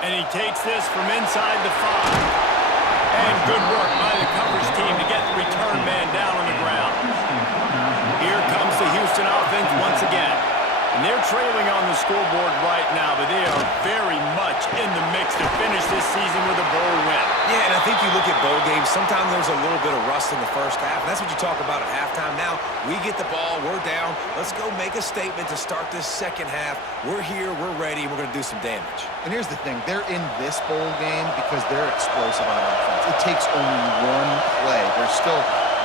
And he takes this from inside the 5. And good work by the coverage team to get the return man down on the ground. Here comes the Houston offense once again. And they're trailing on the scoreboard right now, but they are very much in the mix to finish this season with a bowl win. Yeah, and I think you look at bowl games, sometimes there's a little bit of rust in the first half. And that's what you talk about at halftime. Now, we get the ball, we're down. Let's go make a statement to start this second half. We're here, we're ready, and we're going to do some damage. And here's the thing. They're in this bowl game because they're explosive on offense. It takes only one play. There's still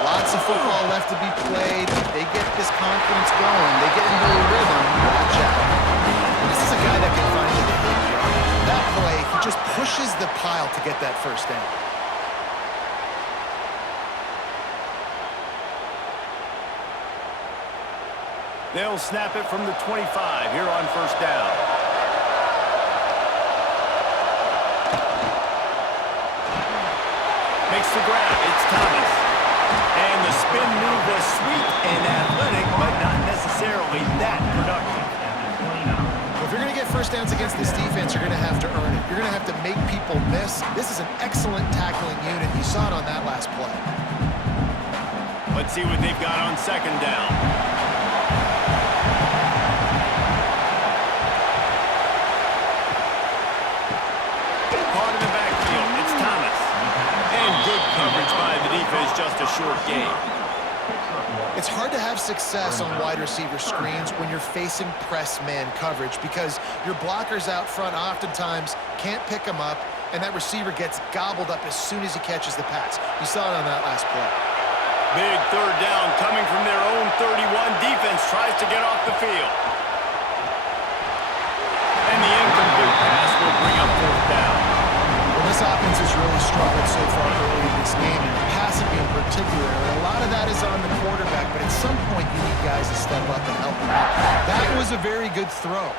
lots of football left to be played. If they get this confidence going, they get into a rhythm, watch out. This is a guy that can find the 8 yards. That play, he just pushes the pile to get that first down. They'll snap it from the 25 here on first down. Makes the grab. It's Thomas. And the spin move was sweet and athletic, but not necessarily that productive. If you're going to get first downs against this defense, you're going to have to earn it. You're going to have to make people miss. This is an excellent tackling unit. You saw it on that last play. Let's see what they've got on second down. Caught in the backfield. It's Thomas. And good coverage by the defense, just a short gain. It's hard to have success on wide receiver screens when you're facing press man coverage because your blockers out front oftentimes can't pick them up, and that receiver gets gobbled up as soon as he catches the pass. You saw it on that last play. Big third down coming from their own 31. Defense tries to get off the field. And the incomplete pass will bring up fourth down. Well, this offense has really struggled so far early in this game, and passing in particular. A lot of that is on the quarterback, but at some point you need guys to step up and help him out. That was a very good throw.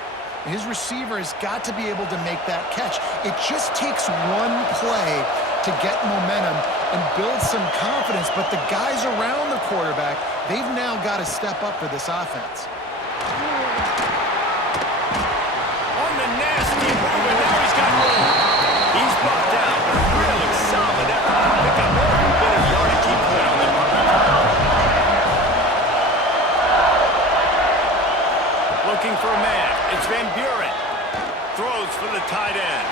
His receiver has got to be able to make that catch. It just takes one play to get momentum and build some confidence, but the guys around the quarterback, they've now got to step up for this offense. On the nasty move, and now he's got room. He's brought down. Really solid effort to pick up every bit of yardage he could on the run. Looking for a man. It's Van Buren. Throws for the tight end.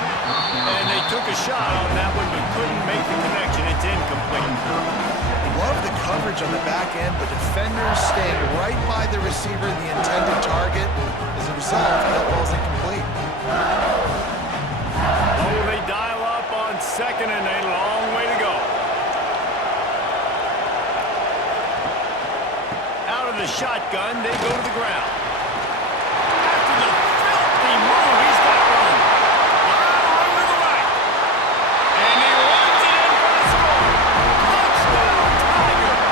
And they took a shot on that one, but couldn't make the connection. It's incomplete. Love the coverage on the back end. The defenders staying right by the receiver, the intended target. As a result, that ball's incomplete. Oh, they dial up on second and a long way to go. Out of the shotgun, they go to the ground. After the filthy move, he's got room. Run to the right. And he runs it in for the score. Touchdown, Tigers.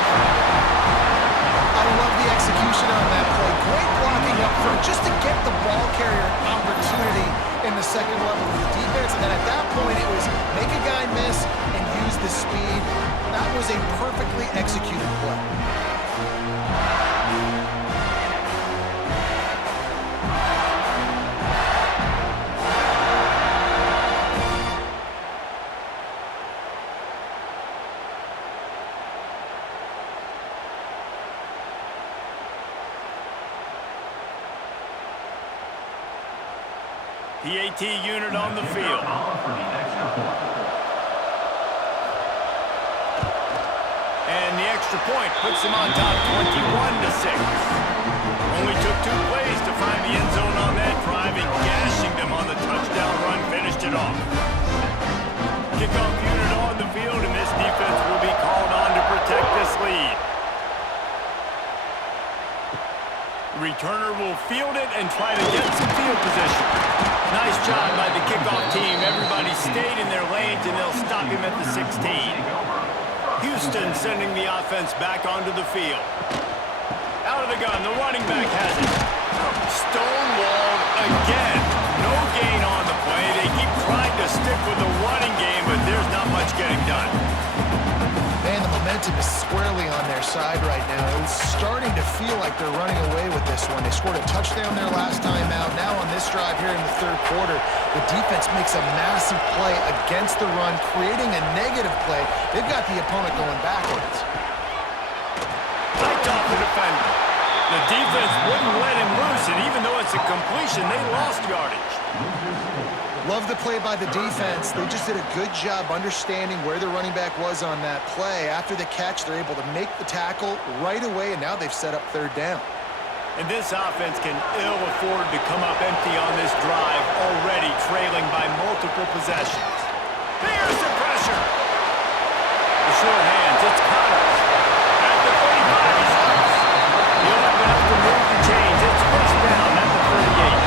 I love the execution on that play. Great blocking up front just to get the ball carrier an opportunity in the second level of the defense. And then at that point, it was make a guy miss and use the speed. That was a perfectly executed play. The AT unit on the field. And the extra point puts them on top 21-6. Only took 2 plays to find the end zone on that drive, and gashing them on the touchdown run finished it off. Kickoff unit on the field, and this defense will be called on to protect this lead. Returner will field it and try to get some field position. Nice job by the kickoff team. Everybody stayed in their lanes, and they'll stop him at the 16. Houston sending the offense back onto the field. Out of the gun, the running back has it. Stonewalled again. No gain on the play. They keep trying to stick with the running game, but there's not much getting done. Man, the momentum is squarely on their side right now. It's starting to feel like they're running away with this one. They scored a touchdown their last time out. Now on this this drive here in the third quarter. The defense makes a massive play against the run, creating a negative play. They've got the opponent going backwards. Right off the defender. The defense wouldn't let him loose, and even though it's a completion, they lost yardage. Love the play by the defense. They just did a good job understanding where the running back was on that play. After the catch, they're able to make the tackle right away, and now they've set up third down. And this offense can ill afford to come up empty on this drive, already trailing by multiple possessions. There's the pressure. The short hands, it's Connors. At the 35, he's loose. He'll have enough to move the chains. It's first down at the 38.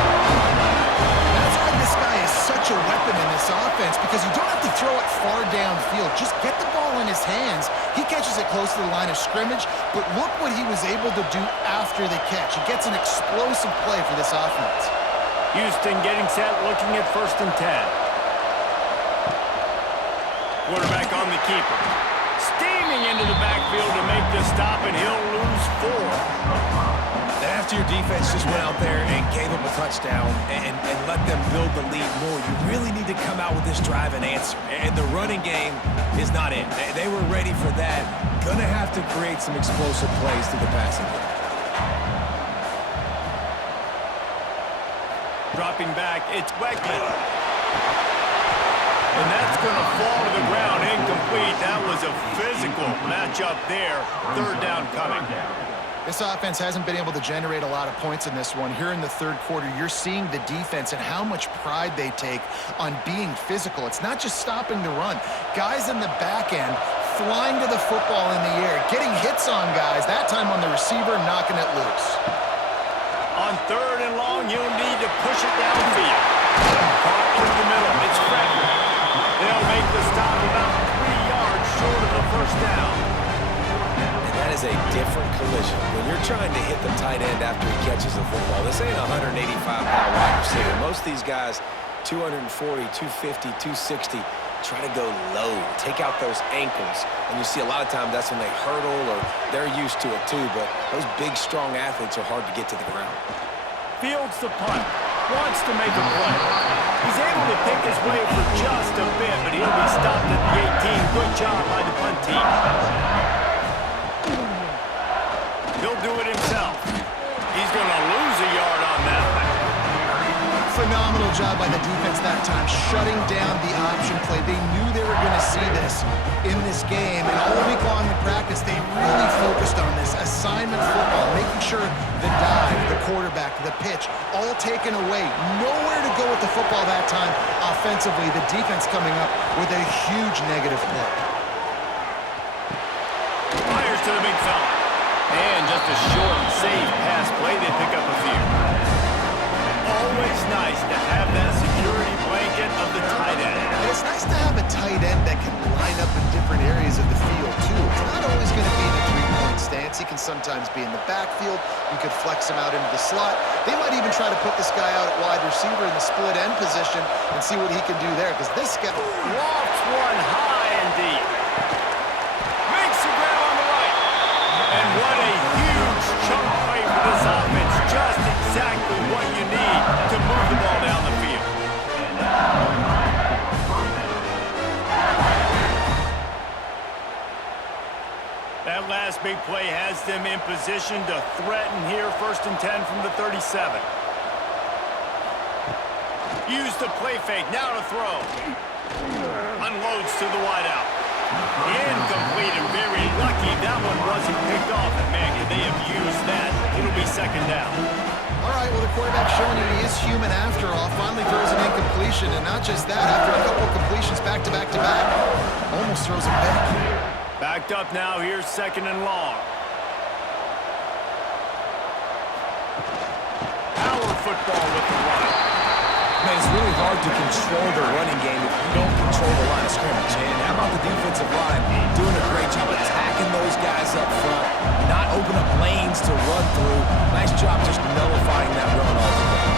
That's why this guy is such a weapon in this offense, because you don't have to throw it far downfield. Just get the ball in his hands. He catches it close to the line of scrimmage, but look what he was able to do after the catch. He gets an explosive play for this offense. Houston getting set, looking at 1st and 10. Quarterback on the keeper. Steaming into the backfield to make the stop, and he'll lose 4. And after your defense just went out there and gave them a touchdown and let them build the lead more, you really need to come out with this drive and answer. And the running game is not in. They were ready for that. Gonna have to create some explosive plays through the passing game. Dropping back, it's Wegman. And that's going to fall to the ground, incomplete. That was a physical matchup there. Third down coming. This offense hasn't been able to generate a lot of points in this one. Here in the third quarter, you're seeing the defense and how much pride they take on being physical. It's not just stopping the run. Guys in the back end flying to the football in the air, getting hits on guys, that time on the receiver, knocking it loose. On 3rd and long, you'll need to push it downfield. Caught through the middle. It's Frederick. They'll make the stop about 3 yards short of the first down. That is a different collision. When you're trying to hit the tight end after he catches the football, this ain't a 185-pound wide receiver. Most of these guys, 240, 250, 260, try to go low, take out those ankles. And you see a lot of times that's when they hurdle or they're used to it too, but those big, strong athletes are hard to get to the ground. Fields the punt. Wants to make a play. He's able to pick his way for just a bit, but he'll be stopped at the 18. Good job by the punt team. He'll do it himself. He's going to lose a yard on that one. Phenomenal job by the defense that time, shutting down the option play. They knew they were going to see this in this game, and all week long in practice, they really focused on this assignment football, making sure the dive, the quarterback, the pitch, all taken away. Nowhere to go with the football that time offensively. The defense coming up with a huge negative play. Fires to the big fella. And just a short, safe pass play. They pick up a few. Always nice to have that security blanket of the tight end. And it's nice to have a tight end that can line up in different areas of the field, too. It's not always going to be in a three-point stance. He can sometimes be in the backfield. You could flex him out into the slot. They might even try to put this guy out at wide receiver in the split end position and see what he can do there, because this guy Lofts one high and deep. Makes the grab on the right. And what a huge chunk play for this offense. Just exactly what you need to move the ball down the field. That last big play has them in position to threaten here. 1st and 10 from the 37. Use the play fake. Now to throw. Unloads to the wideout. Incomplete and very lucky that one wasn't picked off. And man, could they have used that? It'll be 2nd down. All right, well, the quarterback showing you he is human after all. Finally throws an incompletion, and not just that, after a couple completions back-to-back-to-back, almost throws it back. Backed up now. Here's 2nd and long. Power football with the right. Man, it's really hard to control the running game if you don't control the line of scrimmage. And how about the defensive line doing a great job attacking those guys up front, not open up lanes to run through. Nice job just nullifying that run altogether.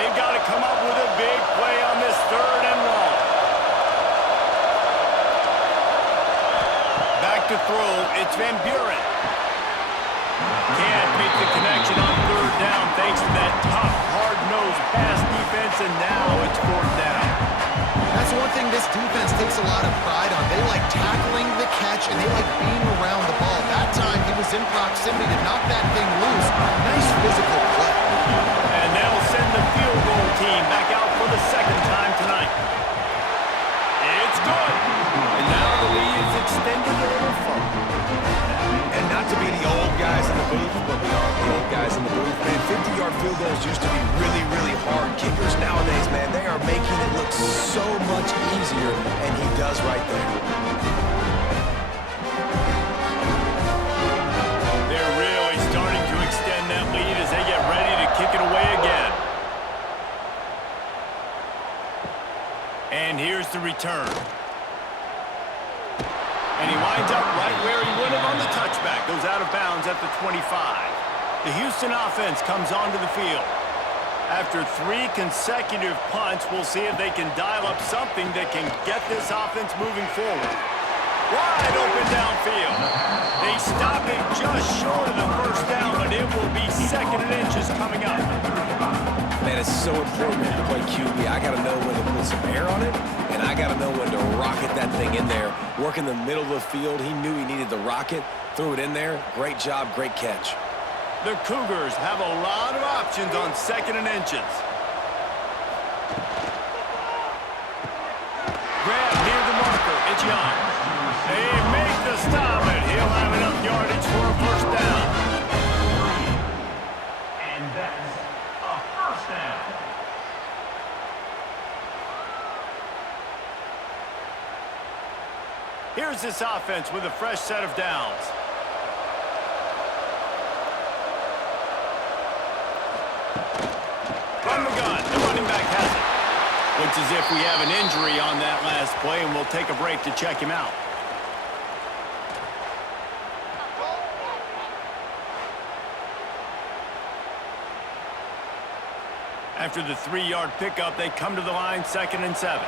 They've got to come up with a big play on this 3rd and long. Back to throw. It's Van Buren. Can't make the connection on 3rd down thanks to that tough, hard-nosed and now it's 4th down. That's one thing this defense takes a lot of pride on. They like tackling the catch, and they like being around the ball. That time, he was in proximity to knock that thing loose. Nice physical play. And they'll send the field goal team back out for the 2nd time tonight. It's good. And now the lead is extended a little further. And not to be the old guys in the booth, but we are the old guys in the booth. Man, 50-yard field goals used to be really, really hard. Kickers nowadays, man, they are making it look so much easier, and he does right there. They're really starting to extend that lead as they get ready to kick it away again. And here's the return. And he winds up right where he would have on the touchback. Goes out of bounds at the 25. The Houston offense comes onto the field. After 3 consecutive punts, we'll see if they can dial up something that can get this offense moving forward. Wide open downfield. They stop it just short of the 1st down, but it will be 2nd and inches coming up. Man, it's so important when you play QB. I got to know when to put some air on it, and I got to know when to rocket that thing in there. Work in the middle of the field. He knew he needed the rocket, threw it in there. Great job, great catch. The Cougars have a lot of options on 2nd and inches. Grab near the marker. It's Young. They make the stop, and he'll have enough yardage for a 1st down. And that's a 1st down. Here's this offense with a fresh set of downs. From the gun, the running back has it. Looks as if we have an injury on that last play, and we'll take a break to check him out. After the 3-yard pickup, they come to the line, 2nd and 7.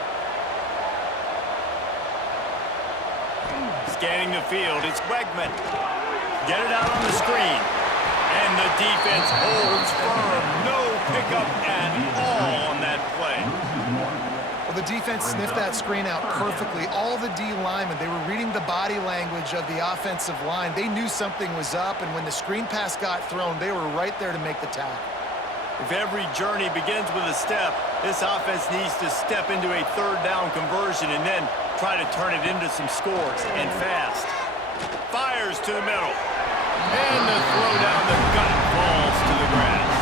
Scanning the field, it's Wegman. Get it out on the screen. And the defense holds firm. No pickup at all on that play. Well, the defense sniffed that screen out perfectly. All the D linemen, they were reading the body language of the offensive line. They knew something was up, and when the screen pass got thrown, they were right there to make the tackle. If every journey begins with a step, this offense needs to step into a 3rd down conversion and then try to turn it into some scores, and fast. Fires to the middle. And the throw down the gut falls to the grass.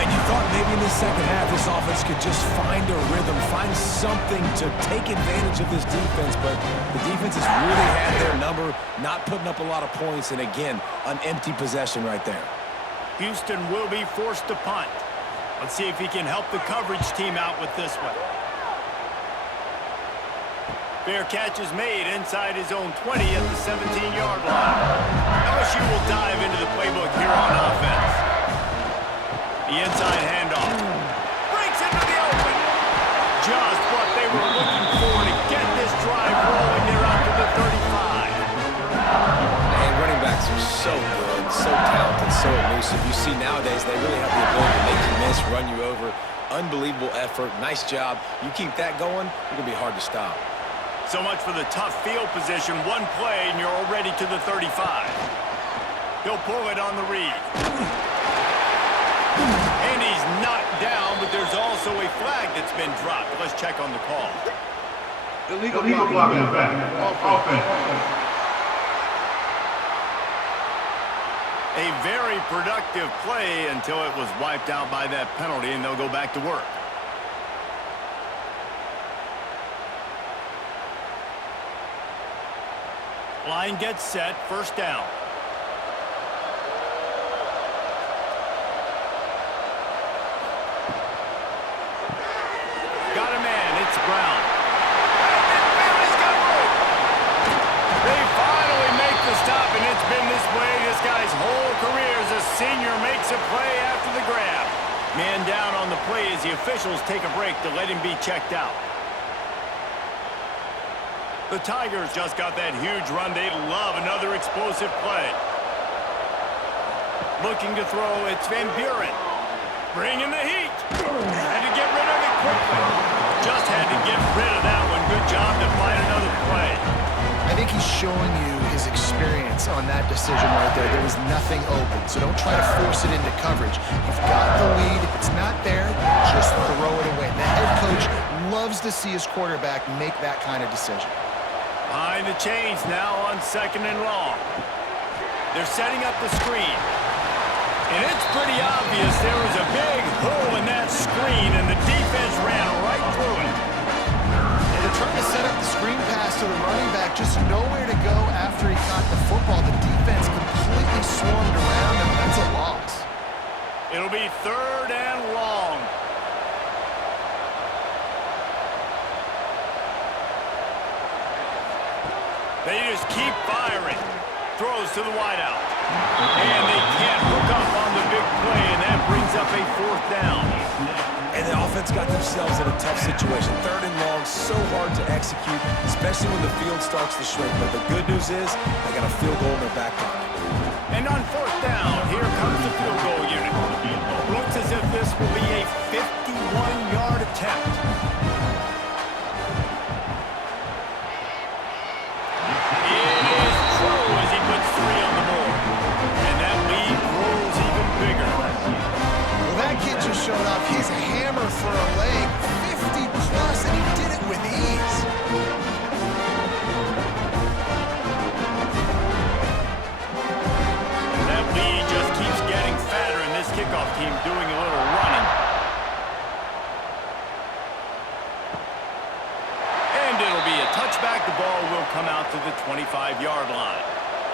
And you thought maybe in the 2nd half this offense could just find a rhythm, find something to take advantage of this defense, but the defense has really had their number, not putting up a lot of points, and again, an empty possession right there. Houston will be forced to punt. Let's see if he can help the coverage team out with this one. Fair catch is made inside his own 20 at the 17-yard line. LSU will dive into the playbook here on offense. The inside handoff. Breaks into the open. Just what they were looking for to get this drive rolling. They're out to the 35. And running backs are so good, so talented, so elusive. You see nowadays they really have the ability to make you miss, run you over. Unbelievable effort. Nice job. You keep that going, you're going to be hard to stop. So much for the tough field position. One play, and you're already to the 35. He'll pull it on the read. And he's knocked down, but there's also a flag that's been dropped. Let's check on the call. Illegal blocking back. Offense. A very productive play until it was wiped out by that penalty, and they'll go back to work. Line gets set, 1st down. Got a man, it's Brown. He's got room. They finally make the stop, and it's been this way this guy's whole career as a senior makes a play after the grab. Man down on the play as the officials take a break to let him be checked out. The Tigers just got that huge run. They love another explosive play. Looking to throw, it's Van Buren. Bringing the heat. And to get rid of play. I think he's showing you his experience on that decision right there. There was nothing open, so don't try to force it into coverage. You've got the lead. If it's not there, just throw it away. The head coach loves to see his quarterback make that kind of decision. Behind the chains now on 2nd and long. They're setting up the screen. And it's pretty obvious there was a big hole in that screen, and the defense ran right through it. They're trying to set up the screen pass to the running back, just nowhere to go after he caught the football. The defense completely swarmed around him. That's a loss. It'll be 3rd and long. They just keep firing. Throws to the wideout. And they can't hook up on the big play, and that brings up a 4th down. And the offense got themselves in a tough situation. 3rd and long, so hard to execute, especially when the field starts to shrink. But the good news is they got a field goal in their back pocket. And on 4th down, here comes the field goal unit. Looks as if this will be a 51-yard attempt. It is Crow as he puts 3 on the board. And that lead grows even bigger. Well, that kid just showed off his hammer for a leg, 50-plus, and he did it with ease. That lead just keeps getting fatter, and this kickoff team doing a little running. And it'll be a touchback. The ball will come out to the 25-yard line.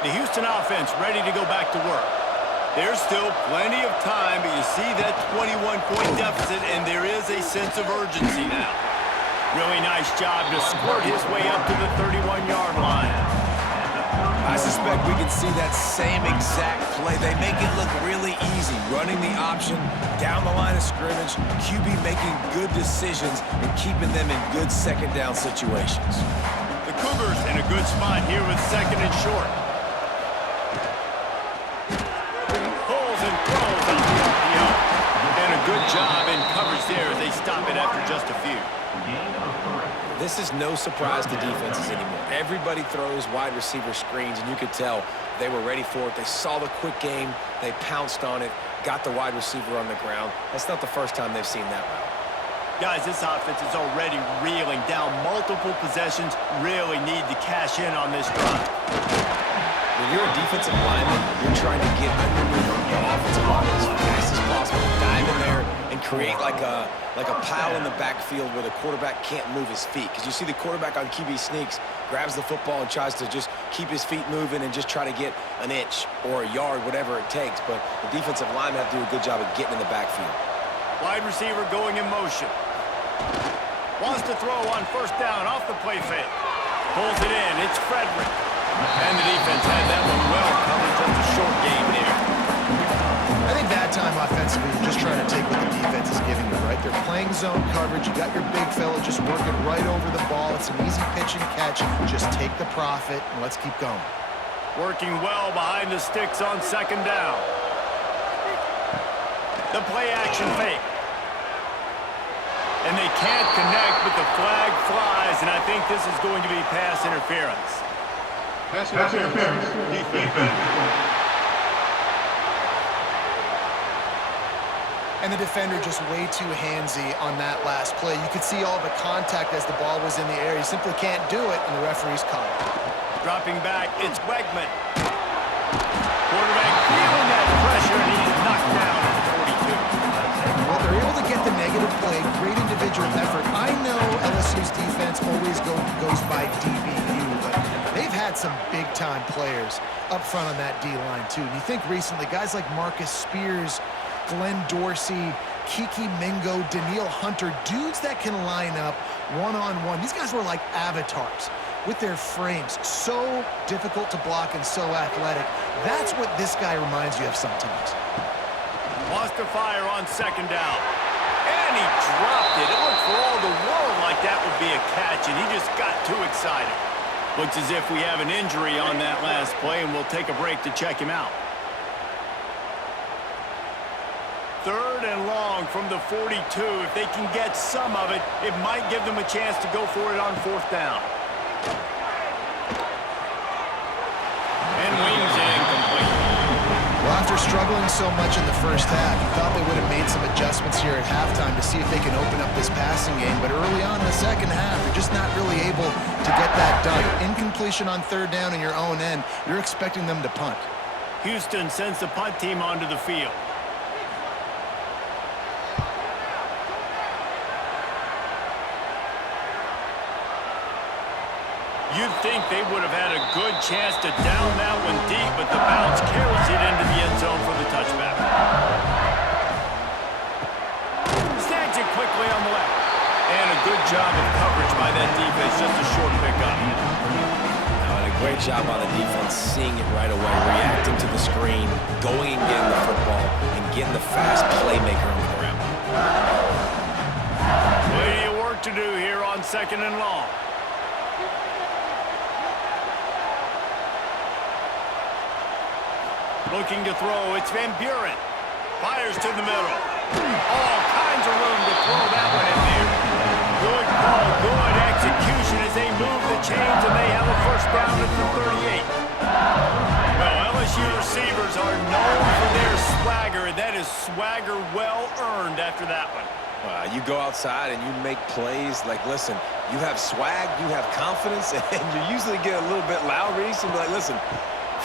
The Houston offense ready to go back to work. There's still plenty of time, but you see that 21-point deficit, and there is a sense of urgency now. Really nice job to squirt his way up to the 31-yard line. I suspect we can see that same exact play. They make it look really easy, running the option down the line of scrimmage, QB making good decisions and keeping them in good 2nd down situations. The Cougars in a good spot here with 2nd and short. Pulls and throws out the RPO. And a good job in coverage there as they stop it after just a few. This is no surprise to defenses anymore. Everybody throws wide receiver screens, and you could tell they were ready for it. They saw the quick game. They pounced on it, got the wide receiver on the ground. That's not the first time they've seen that route. Guys, this offense is already reeling down multiple possessions. Really need to cash in on this drive. When you're a defensive lineman, you're trying to get underneath the offensive line as fast as possible. Dive in there and create like a pile in the backfield where the quarterback can't move his feet. Because you see the quarterback on QB sneaks, grabs the football and tries to just keep his feet moving and just try to get an inch or a yard, whatever it takes. But the defensive linemen have to do a good job of getting in the backfield. Wide receiver going in motion. Wants to throw on 1st down off the play fake. Pulls it in. It's Frederick. And the defense had that one well covered. Just a short game there. I think that time offensively, you're just trying to take what the defense is giving you, right? They're playing zone coverage. You got your big fella just working right over the ball. It's an easy pitch and catch. Just take the profit, and let's keep going. Working well behind the sticks on 2nd down. The play action fake. And they can't connect, but the flag flies, and I think this is going to be pass interference. Pass interference. Defense. And the defender just way too handsy on that last play. You could see all the contact as the ball was in the air. He simply can't do it, and the referee's caught it. Dropping back, it's Wegman. Quarterback feeling that pressure, and he's knocked down at the 42. Well, they're able to get the negative play, great individual effort. I know LSU's defense always goes by DBU, but they've had some big-time players up front on that D-line, too. And you think recently, guys like Marcus Spears, Glenn Dorsey, Kiki Mingo, Daniil Hunter, dudes that can line up one-on-one. These guys were like avatars with their frames. So difficult to block and so athletic. That's what this guy reminds you of sometimes. Wants to fire on 2nd down. And he dropped it. It looked for all the world like that would be a catch, and he just got too excited. Looks as if we have an injury on that last play, and we'll take a break to check him out. 3rd and long from the 42. If they can get some of it, it might give them a chance to go for it on 4th down. struggling so much in the first half. You thought they would have made some adjustments here at halftime to see if they can open up this passing game, but early on in the second half, they're just not really able to get that done. Incompletion on third down in your own end, you're expecting them to punt. Houston sends the punt team onto the field. You'd think they would have had a good chance to down that one deep, but the bounce carries it into the end zone for the touchback. Snags it quickly on the left. And a good job of coverage by that defense, just a short pickup. And a great job by the defense, seeing it right away, reacting to the screen, going and getting the football, and getting the fast playmaker on the ground. Plenty of work to do here on 2nd and long. Looking to throw, it's Van Buren. Fires to the middle. All kinds of room to throw that one in there. Good call, good execution as they move the chains, and they have a first down at the 38. Well, LSU receivers are known for their swagger, and that is swagger well earned after that one. You go outside and you make plays. Like, listen, you have swag, you have confidence, and you usually get a little bit loud. So be like, listen,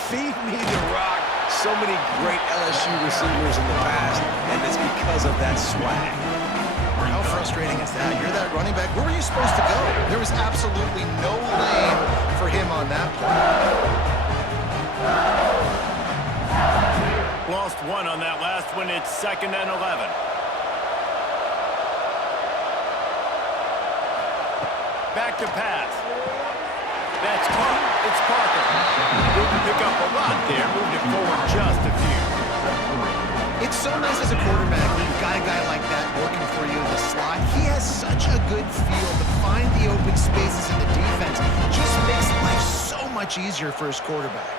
feed me the rock. So many great LSU receivers in the past, and it's because of that swag. How frustrating is that? You're that running back. Where were you supposed to go? There was absolutely no lane for him on that play. Lost one on that last one. It's 2nd and 11. Back to pass. That's caught. It's Parker. Didn't pick up a lot there. Moved it forward just a few. It's so nice as a quarterback when you've got a guy like that working for you in the slot. He has such a good feel to find the open spaces in the defense. Just makes life so much easier for his quarterback.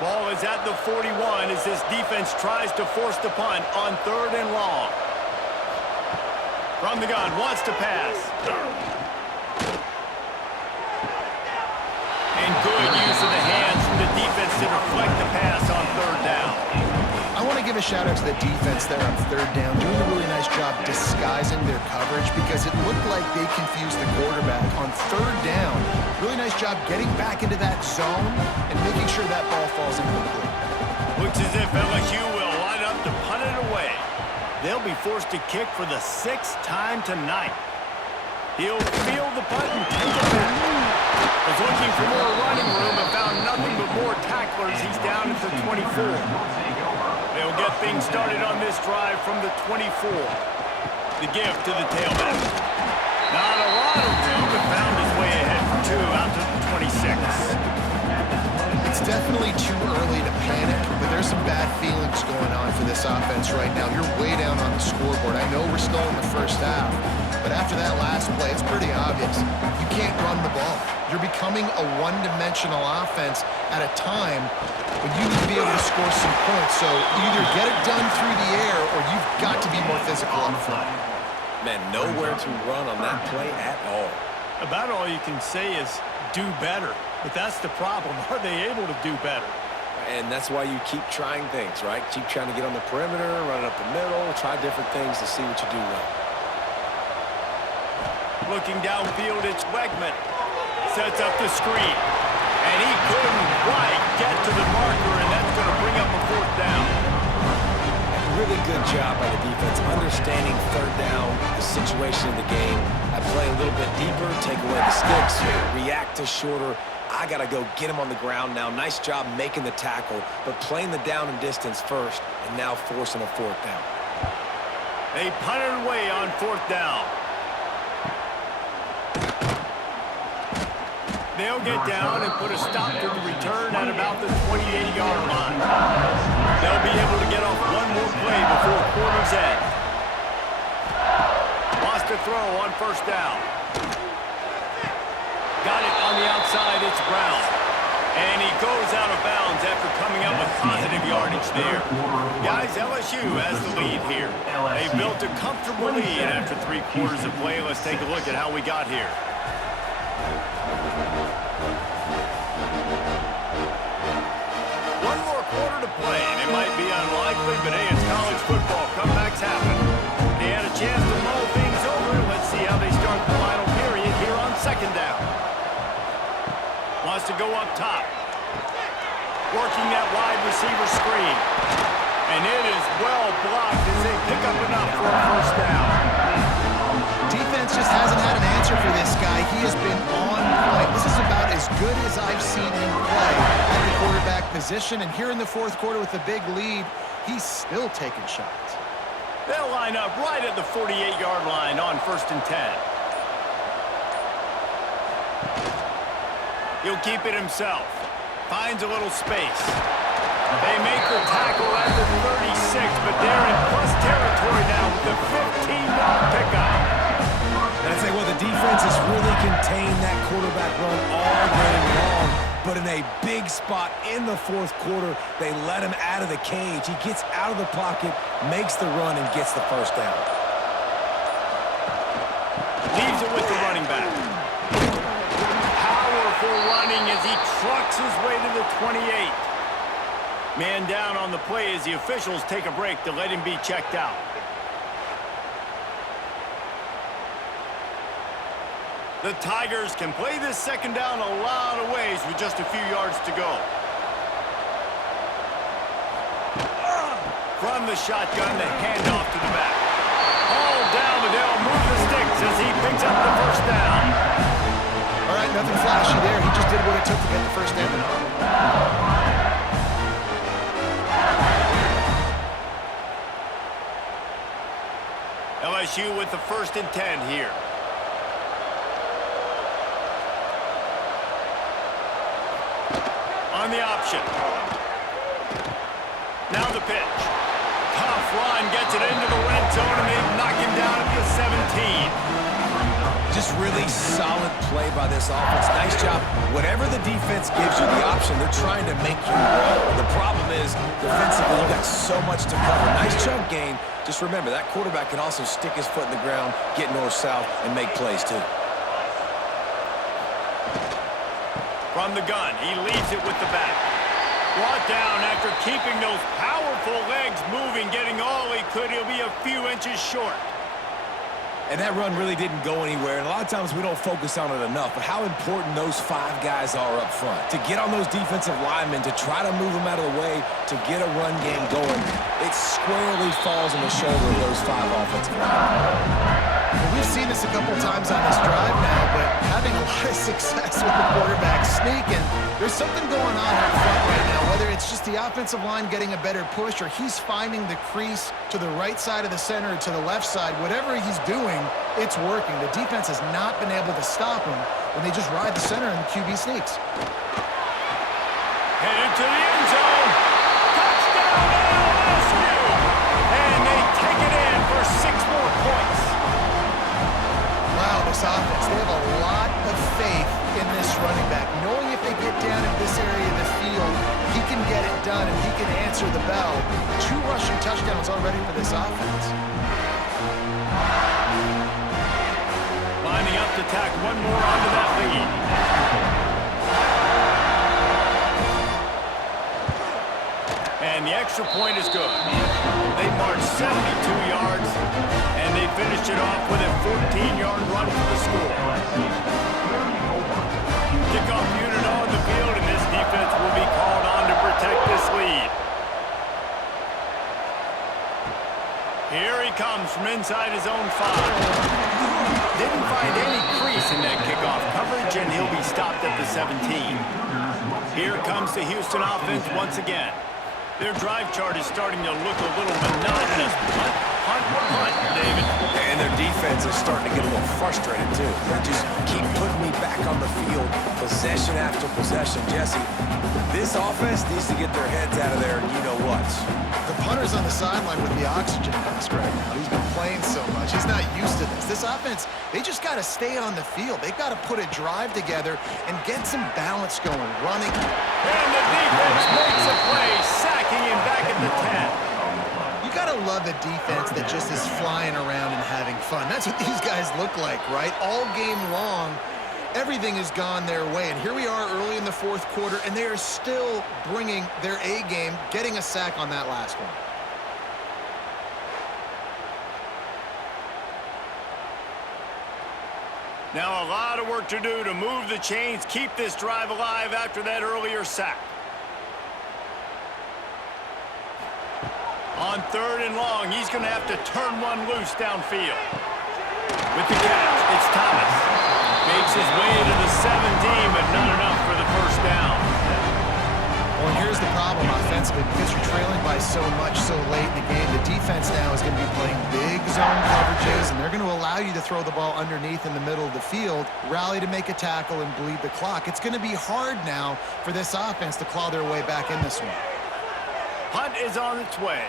Ball is at the 41 as this defense tries to force the punt on 3rd and long. From the gun, wants to pass. And good use of the hands from the defense to deflect the pass on 3rd down. I want to give a shout out to the defense there on 3rd down, doing a really nice job disguising their coverage because it looked like they confused the quarterback on 3rd down. Really nice job getting back into that zone and making sure that ball falls incomplete. Looks as if LSU will line up to punt it away. They'll be forced to kick for the 6th time tonight. He'll field the punt and take it back. Was looking for more running room but found nothing but more tacklers. He's down at the 24. They'll get things started on this drive from the 24. The give to the tailback. Not a lot of room, but found his way ahead for 2 out to the 26. It's definitely too early to panic, but there's some bad feelings going on for this offense right now. You're way down on the scoreboard. I know we're still in the first half, but after that last play, it's pretty obvious. You can't run the ball. You're becoming a one-dimensional offense at a time when you need to be able to score some points. So either get it done through the air or you've got to be more physical up front. Man, nowhere to run on that play at all. About all you can say is do better. But that's the problem. Are they able to do better? And that's why you keep trying things, right? Keep trying to get on the perimeter, run it up the middle, try different things to see what you do well. Looking downfield, it's Wegman. Sets up the screen. And he couldn't quite get to the marker, and that's going to bring up a 4th down. Really good job by the defense, understanding 3rd down, the situation of the game. I play a little bit deeper, take away the sticks, react to shorter. I got to go get him on the ground now. Nice job making the tackle, but playing the down and distance first, and now forcing a 4th down. They punted away on 4th down. They'll get down and put a stop to the return at about the 28-yard line. They'll be able to get off one more play before quarter's end. Wants to throw on 1st down. Got it on the outside, it's Brown. And he goes out of bounds after coming up with positive yardage there. Guys, LSU has the lead here. They built a comfortable lead after 3 quarters of play. Let's take a look at how we got here. quarter to play, and it might be unlikely, but hey, it's college football. Comebacks happen. They had a chance to mull things over. Let's see how they start the final period here on second down. Wants to go up top. Working that wide receiver screen. And it is well blocked as they pick up enough for a first down. Defense just hasn't had an answer for this guy. He has been on point. This is about as good as I've seen him play at the quarterback position. And here in the fourth quarter with a big lead, he's still taking shots. They'll line up right at the 48-yard line on 1st and 10. He'll keep it himself. Finds a little space. They make the tackle at the 36, but they're in plus territory now with the 15-yard pickup. And I tell you what, the defense has really contained that quarterback run all game long. But in a big spot in the fourth quarter, they let him out of the cage. He gets out of the pocket, makes the run, and gets the first down. Leaves it with the running back. Powerful running as he trucks his way to the 28. Man down on the play as the officials take a break to let him be checked out. The Tigers can play this second down a lot of ways with just a few yards to go. From the shotgun, the handoff to the back. All down, but they'll move the sticks as he picks up the first down. All right, nothing flashy there. He just did what it took to get the first down. LSU with the 1st and 10 here. On the option. Now the pitch. Tough run, gets it into the red zone, and they knock him down at the 17. Just really solid play by this offense. Nice job. Whatever the defense gives you the option, they're trying to make you run. The problem is, defensively, you got so much to cover. Nice chunk gain. Just remember, that quarterback can also stick his foot in the ground, get north-south, and make plays too. From the gun, he leaves it with the back. Brought down after keeping those powerful legs moving, getting all he could. He'll be a few inches short. And that run really didn't go anywhere, and a lot of times we don't focus on it enough, but how important those 5 guys are up front. To get on those defensive linemen, to try to move them out of the way, to get a run game going, it squarely falls on the shoulder of those 5 offensive linemen. Well, we've seen this a couple times on this drive now, but having a lot of success with the quarterback sneaking, there's something going on up front right now, whether it's just the offensive line getting a better push or he's finding the crease to the right side of the center or to the left side. Whatever he's doing, it's working. The defense has not been able to stop him when they just ride the center and the QB sneaks. Headed to the end zone. Touchdown LSU! And they take it in for 6 more points. Wow, this offense, they have a lot of faith in this running back, knowing if they get down in this area of the field, he can get it done and he can answer the bell. 2 rushing touchdowns already for this offense. Lining up to tack one more onto that lead. And the extra point is good. They marched 72 yards, and they finished it off with a 14-yard run for the score. Kickoff unit on the field, and this defense will be called on to protect this lead. Here he comes from inside his own 5. Didn't find any crease in that kickoff coverage, and he'll be stopped at the 17. Here comes the Houston offense once again. Their drive chart is starting to look a little monotonous. Punt, punt, punt, David. And their defense is starting to get a little frustrated, too. They just keep putting me back on the field, possession after possession. Jesse, this offense needs to get their heads out of there, and you know what? The punter's on the sideline with the oxygen mask right now. He's been playing so much. He's not used to this. This offense, they just got to stay on the field. They've got to put a drive together and get some balance going, running. And the defense makes a play, sacking him back at the 10. You got to love a defense that just is flying around and having fun. That's what these guys look like, right? All game long. Everything has gone their way, and here we are early in the fourth quarter, and they are still bringing their A game, getting a sack on that last one. Now a lot of work to do to move the chains, keep this drive alive after that earlier sack. On 3rd and long, he's going to have to turn one loose downfield. With the catch, it's Thomas. Makes his way to the 17, but not enough for the first down. Well, and here's the problem offensively, because you're trailing by so much so late in the game. The defense now is going to be playing big zone coverages, and they're going to allow you to throw the ball underneath in the middle of the field, rally to make a tackle, and bleed the clock. It's going to be hard now for this offense to claw their way back in this one. Hunt is on its way.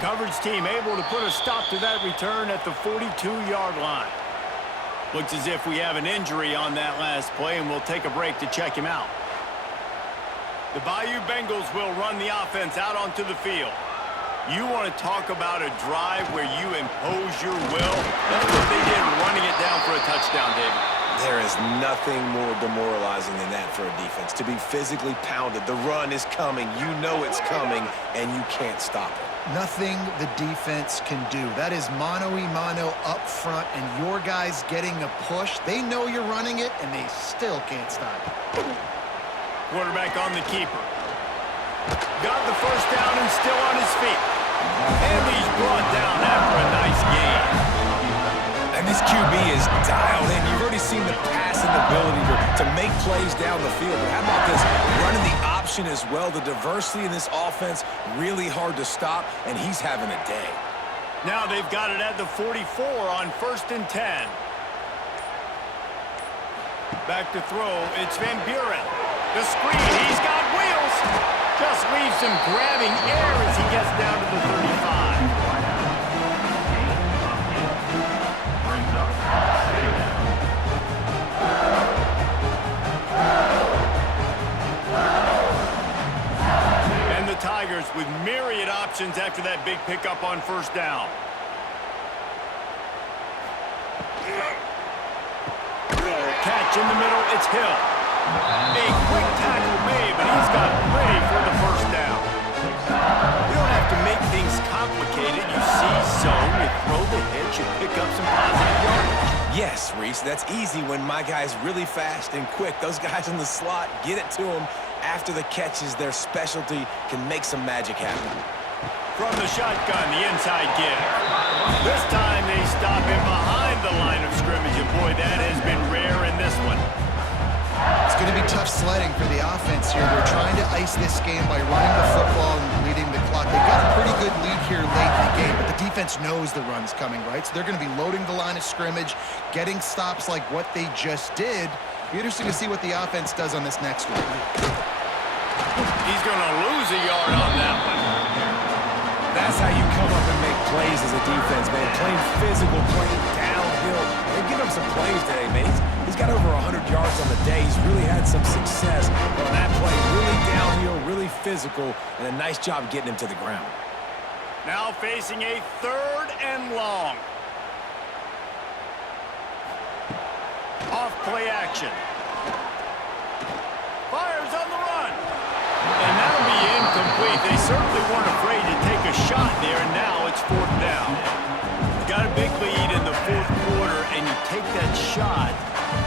Coverage team able to put a stop to that return at the 42-yard line. Looks as if we have an injury on that last play, and we'll take a break to check him out. The Bayou Bengals will run the offense out onto the field. You want to talk about a drive where you impose your will? That's what they did, running it down for a touchdown, David. There is nothing more demoralizing than that for a defense. To be physically pounded, the run is coming, you know it's coming, and you can't stop it. Nothing the defense can do. That is mano-a-mano up front, and your guys getting a push. They know you're running it, and they still can't stop it. Quarterback on the keeper. Got the first down and still on his feet. And he's brought down after a nice gain. And this QB is dialed in. You've already seen the passing ability to make plays down the field. But how about this? Running the option as well. The diversity in this offense, really hard to stop, and he's having a day. Now they've got it at the 44 on 1st and 10. Back to throw. It's Van Buren. The screen. He's got wheels. Just leaves him grabbing air as he gets down to the 35. And the Tigers with myriad options after that big pickup on 1st down. Catch in the middle. It's Hill. A quick tackle made, but he's got plenty for the 1st down. You don't have to make things complicated. You see zone, you throw the hitch, you pick up some positive yardage. Yes, Reese, that's easy when my guy's really fast and quick. Those guys in the slot, get it to them after the catch is their specialty, can make some magic happen. From the shotgun, the inside kick. This time they stop him behind the line of scrimmage, and boy, that has been rare in this one. It's going to be tough sledding for the offense here. They're trying to ice this game by running the football and bleeding the clock. They've got a pretty good lead here late in the game, but the defense knows the run's coming, right? So they're going to be loading the line of scrimmage, getting stops like what they just did. Be interesting to see what the offense does on this next one. He's going to lose a yard on that one. That's how you come up and make plays as a defense, man. Playing physical, playing downhill. They've given him some plays today, man. He's got over 100 yards on the day. He's really had some success on that play. Really downhill, really physical, and a nice job getting him to the ground. Now facing a 3rd and long. Off play action. Fires on the run. And that'll be incomplete. They certainly weren't afraid to take a shot there, and now it's 4th down. You got a big lead in the 4th quarter, and you take that shot,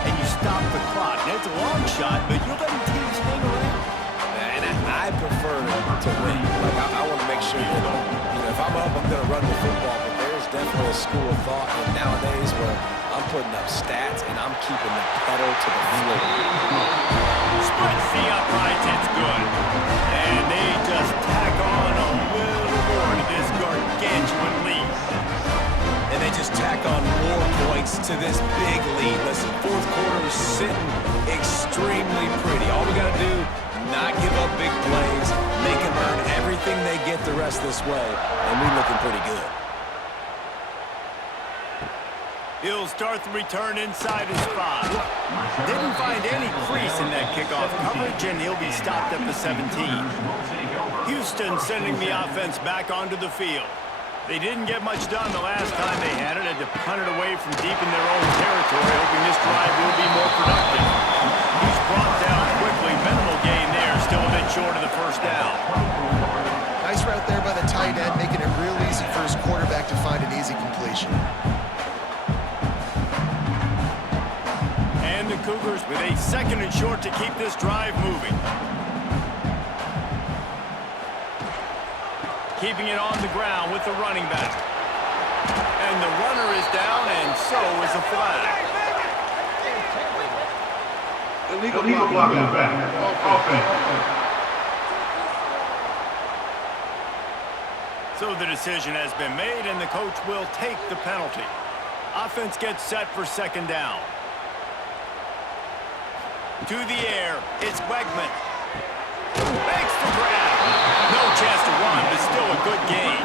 and you stop the clock. Now, it's a long shot, but you're letting teams hang around. And I prefer to win. Like, I want to make sure that, if I'm up, I'm going to run the football, but there's definitely a school of thought nowadays where I'm putting up stats, and I'm keeping the pedal to the floor. Splits the uprights, it's good. And they just tack on a little more to this gargantuan lead. And they just tack on more points to this big lead. Listen, 4th quarter is sitting extremely pretty. All we got to do, not give up big plays, make them earn everything they get the rest of this way, and we're looking pretty good. He'll start the return inside his 5. Didn't find any crease in that kickoff coverage, and he'll be stopped at the 17. Houston sending the offense back onto the field. They didn't get much done the last time they had it. Had to punt it away from deep in their own territory, hoping this drive will be more productive. He's brought down quickly. Minimal gain there. Still a bit short of the first down. Nice route there by the tight end, making it real easy for his quarterback to find an easy completion. And the Cougars with a 2nd and short to keep this drive moving. Keeping it on the ground with the running back. And the runner is down, and so is the flag. Illegal block in the back. Offense. So the decision has been made, and the coach will take the penalty. Offense gets set for 2nd down. To the air, it's Wegman. Makes the grab. No chance to run, but still a good gain.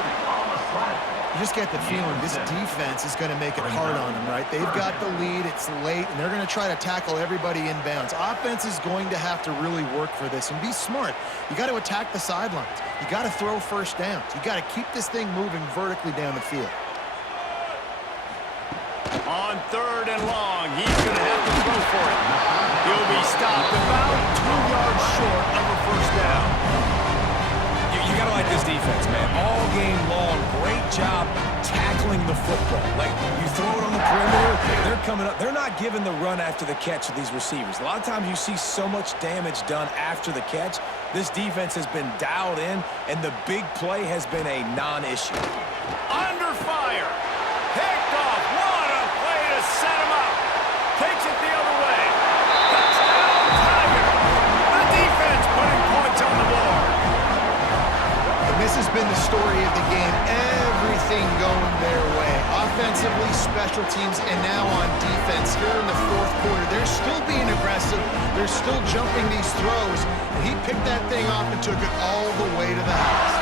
You just get the feeling this defense is going to make it hard on them, right? They've got the lead, it's late, and they're going to try to tackle everybody inbounds. Offense is going to have to really work for this and be smart. You got to attack the sidelines. You got to throw first downs. You got to keep this thing moving vertically down the field. On 3rd and long, he's going to have to throw for it. He'll be stopped about 2 yards short of a first down. You got to like this defense, man. All game long, great job tackling the football. Like, you throw it on the perimeter, they're coming up. They're not giving the run after the catch to these receivers. A lot of times you see so much damage done after the catch. This defense has been dialed in, and the big play has been a non-issue. Under fire. Picked off. What a play to set him up. Takes it the other way. Touchdown, Tiger. The defense putting points on the board. This has been the story of the game. Everything going their way. Offensively, special teams, and now on defense here in the 4th quarter. They're still being aggressive. They're still jumping these throws. And he picked that thing off and took it all the way to the house.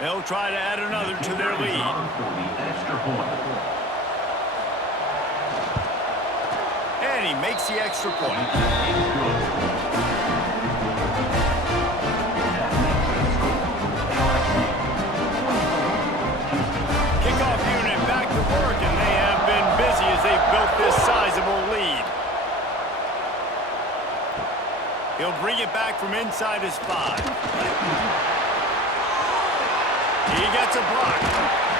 They'll try to add another to their lead. And he makes the extra point. Kickoff unit back to work, and they have been busy as they've built this sizable lead. He'll bring it back from inside his 5. He gets a block.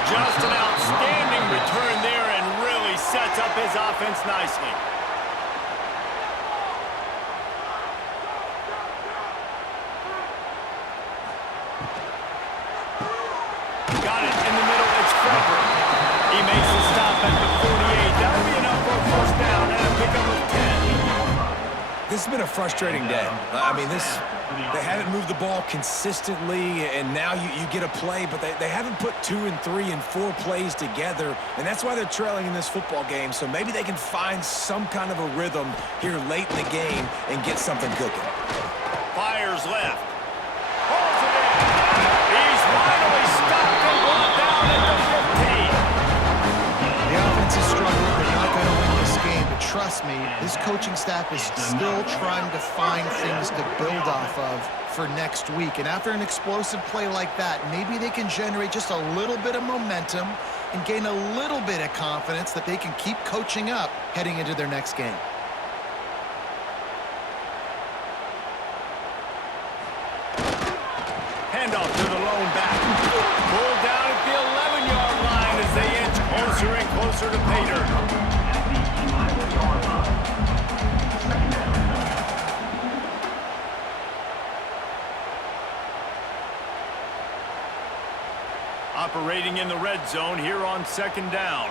Just an outstanding return there and really sets up his offense nicely. Got it in the middle. It's Frederick. He makes the stop at the 48. That'll be enough for a first down and a pickup of 10. This has been a frustrating day. I mean, they haven't moved the ball consistently, and now you get a play, but they haven't put 2 and 3 and 4 plays together, and that's why they're trailing in this football game. So maybe they can find some kind of a rhythm here late in the game and get something cooking. Fires left. Pulls it in. He's finally stopped and brought down at the 15. The offense is struggling. They're not going to win this game, but trust me, this coaching staff is still trying to find things to build off of for next week. And after an explosive play like that, maybe they can generate just a little bit of momentum and gain a little bit of confidence that they can keep coaching up heading into their next game. Handoff to the lone back. Pulled down at the 11-yard line as they inch closer and closer to pay dirt. Operating in the red zone here on 2nd down.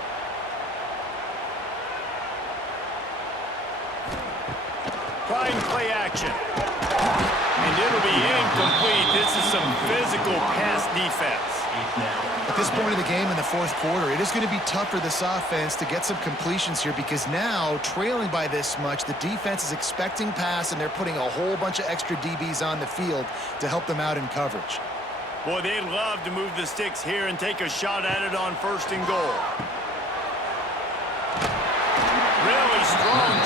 Trying play action. And it'll be incomplete. This is some physical pass defense. At this point of the game in the 4th quarter, it is going to be tough for this offense to get some completions here because now, trailing by this much, the defense is expecting pass, and they're putting a whole bunch of extra DBs on the field to help them out in coverage. Boy, they'd love to move the sticks here and take a shot at it on 1st and goal. Really strong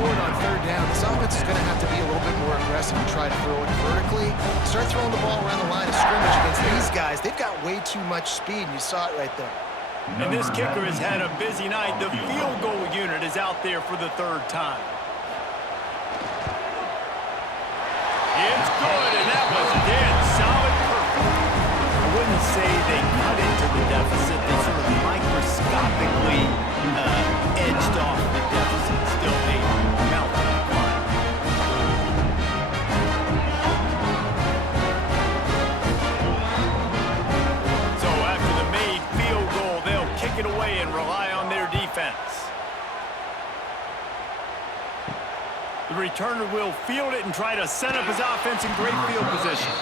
forward on third down, this offense is going to have to be a little bit more aggressive and try to throw it vertically. Start throwing the ball around the line of scrimmage against these guys. They've got way too much speed, and you saw it right there. And this kicker has had a busy night. The field goal unit is out there for the third time. It's good, and that was dead solid perfect. I wouldn't say they cut into the deficit. They sort of microscopically edged off the deficit. Still a mountain to climb. So after the made field goal, they'll kick it away and rely on their defense. The returner will field it and try to set up his offense in great field position.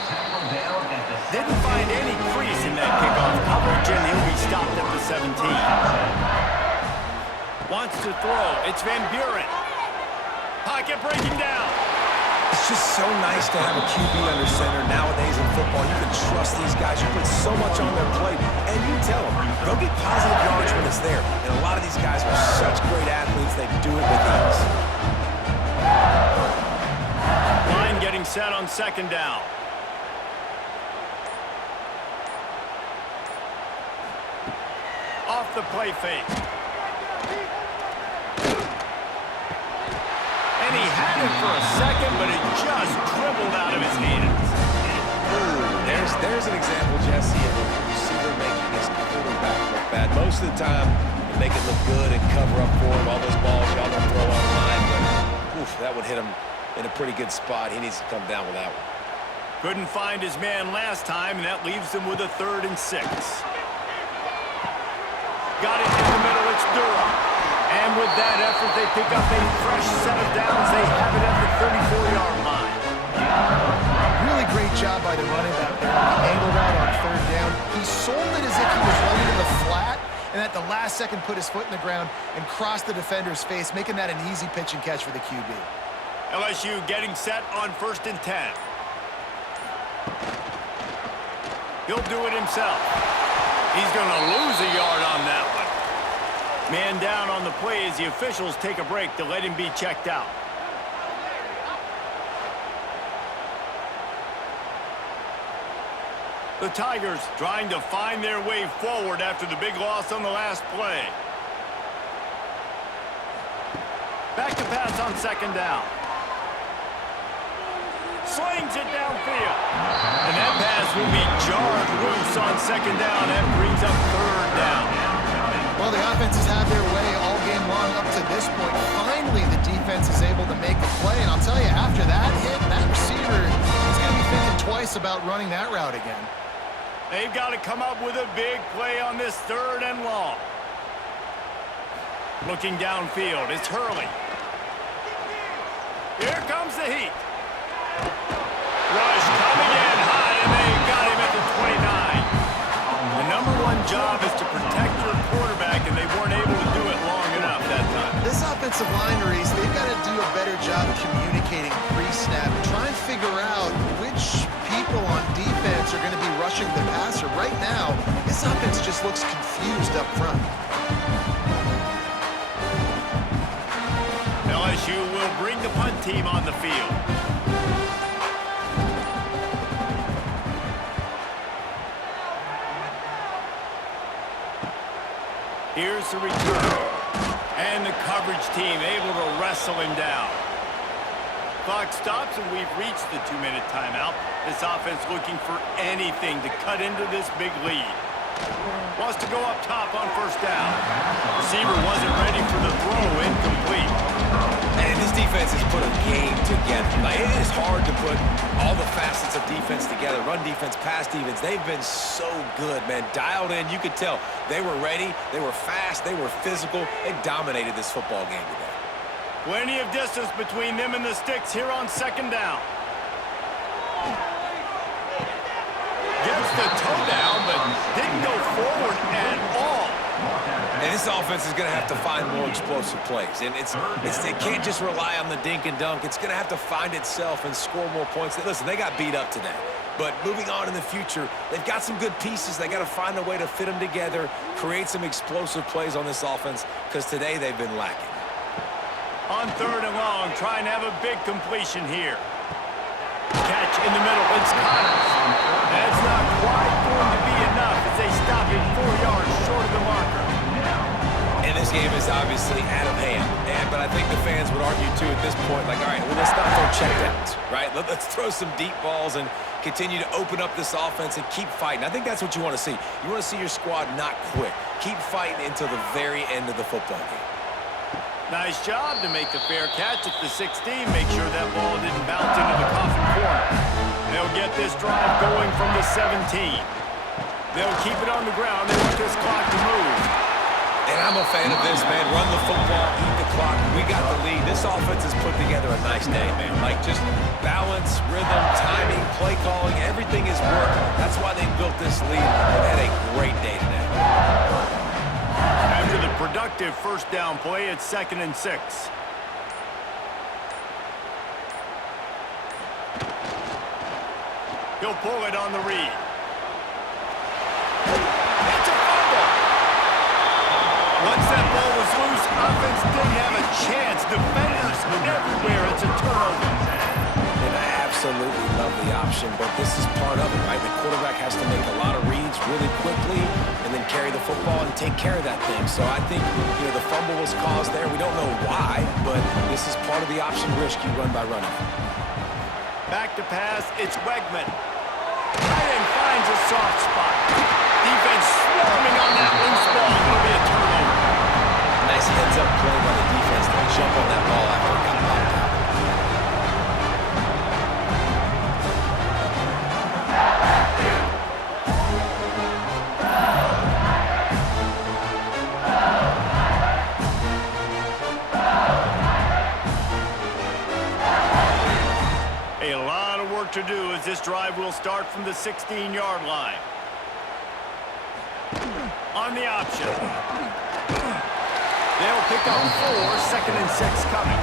Didn't find any crease in that kickoff coverage, and he'll be stopped at the 17. Wants to throw. It's Van Buren. Pocket breaking down. It's just so nice to have a QB under center nowadays in football. You can trust these guys. You put so much on their plate, and you tell them, go get positive yards when it's there. And a lot of these guys are such great athletes, they do it with ease. Line getting set on second down. Off the play fake. And he had it for a second, but it just dribbled out of his hands. Ooh, there's an example, Jesse, of a receiver making his quarterback look bad. Most of the time, you make it look good and cover up for him. All those balls y'all don't throw online, but oof, that would hit him in a pretty good spot. He needs to come down with that one. Couldn't find his man last time, and that leaves him with a 3rd and 6. Got it in the middle, it's Durham. And with that effort, they pick up a fresh set of downs. They have it at the 34-yard line. Really great job by the running back there. He angled out on third down. He sold it as if he was running to the flat, and at the last second put his foot in the ground and crossed the defender's face, making that an easy pitch and catch for the QB. LSU getting set on 1st and 10. He'll do it himself. He's going to lose a yard on that one. Man down on the play as the officials take a break to let him be checked out. The Tigers trying to find their way forward after the big loss on the last play. Back to pass on second down. Slings it downfield. And that pass will be jarred loose on second down. That brings up 3rd down. Well, the offense has had their way all game long up to this point. Finally, the defense is able to make the play. And I'll tell you, after that hit, that receiver is going to be thinking twice about running that route again. They've got to come up with a big play on this 3rd and long. Looking downfield, it's Hurley. Here comes the heat. Rush coming in high, and they got him at the 29. The #1 job is to protect your quarterback, and they weren't able to do it long enough that time. This offensive line, Reese, they've got to do a better job communicating pre-snap and try and figure out which people on defense are going to be rushing the passer. Right now, this offense just looks confused up front. LSU will bring the punt team on the field. Here's the return. And the coverage team able to wrestle him down. Clock stops, and we've reached the 2-minute timeout. This offense looking for anything to cut into this big lead. Wants to go up top on 1st down. Receiver wasn't ready for the throw, incomplete. And this defense has put a game together. Like, it is hard to put all the facets of defense together. Run defense, pass defense. They've been so good, man. Dialed in. You could tell they were ready. They were fast. They were physical. They dominated this football game today. Plenty of distance between them and the sticks here on second down. Gets the toe down, but didn't go forward at all. And this offense is going to have to find more explosive plays. And it can't just rely on the dink and dunk. It's going to have to find itself and score more points. Listen, they got beat up today. But moving on in the future, they've got some good pieces. They got to find a way to fit them together, create some explosive plays on this offense, because today they've been lacking. On 3rd and long, trying to have a big completion here. Catch in the middle. It's Connors. That's not quite going to be enough as they stop him 4 yards short of the marker. And this game is obviously out of hand. But I think the fans would argue, too, at this point, like, all right, well, let's not throw checkdowns, right? Let's throw some deep balls and continue to open up this offense and keep fighting. I think that's what you want to see. You want to see your squad not quit. Keep fighting until the very end of the football game. Nice job to make the fair catch at the 16. Make sure that ball didn't bounce into the coffin corner. They'll get this drive going from the 17. They'll keep it on the ground. They want this clock to move. And I'm a fan of this, man. Run the football, eat the clock. We got the lead. This offense has put together a nice day, man. Like, just balance, rhythm, timing, play calling, everything is working. That's why they built this lead. They've had a great day today. After the productive first down play, it's 2nd and 6. He'll pull it on the read. It's a fumble. Once that ball was loose, offense didn't have a chance. Defenders everywhere. It's a turnover. And I absolutely love the option, but this is part of it, right? The quarterback has to make a lot of reads really quickly and then carry the football and take care of that thing. So I think, the fumble was caused there. We don't know why, but this is part of the option risk you run by running. Back to pass, it's Wegman. Tight end finds a soft spot. Defense swarming on that loose ball. It'll be a turnover. Nice heads-up play by the defense to jump on that ball after it got popped out. A lot of work to do as this drive will start from the 16-yard line. On the option. They'll pick up 4, 2nd and 6 coming.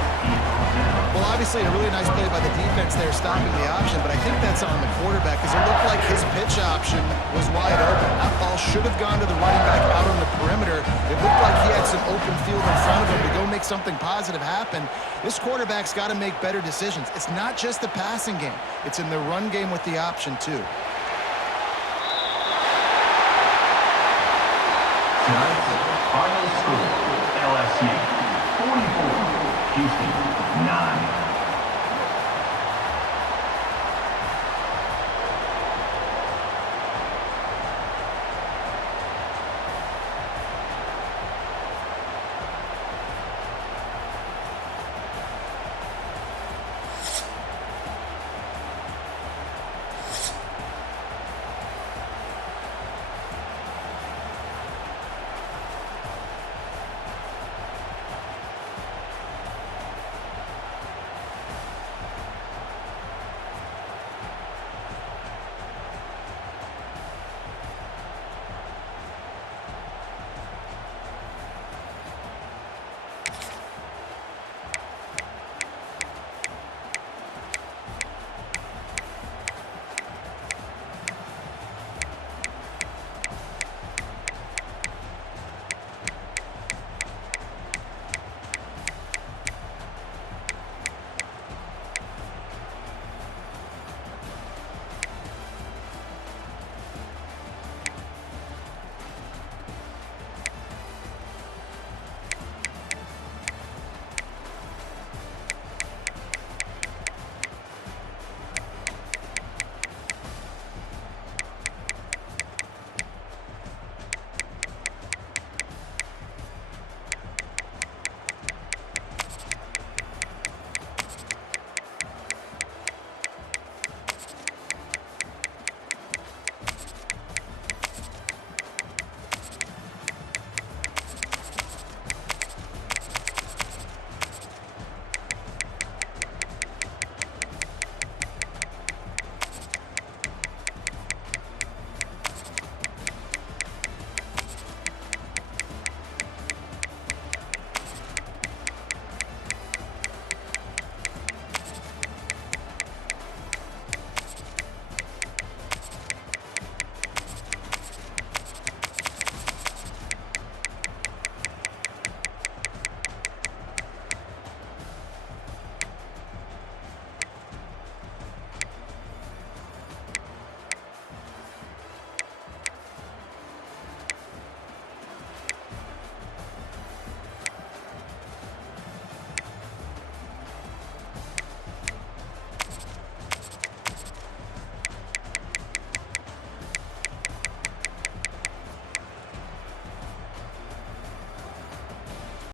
Well, obviously a really nice play by the defense there stopping the option, but I think that's on the quarterback because it looked like his pitch option was wide open. That ball should have gone to the running back out on the perimeter. It looked like he had some open field in front of him to go make something positive happen. This quarterback's got to make better decisions. It's not just the passing game. It's in the run game with the option, too. Tonight's final score, LSU 44, Houston 9.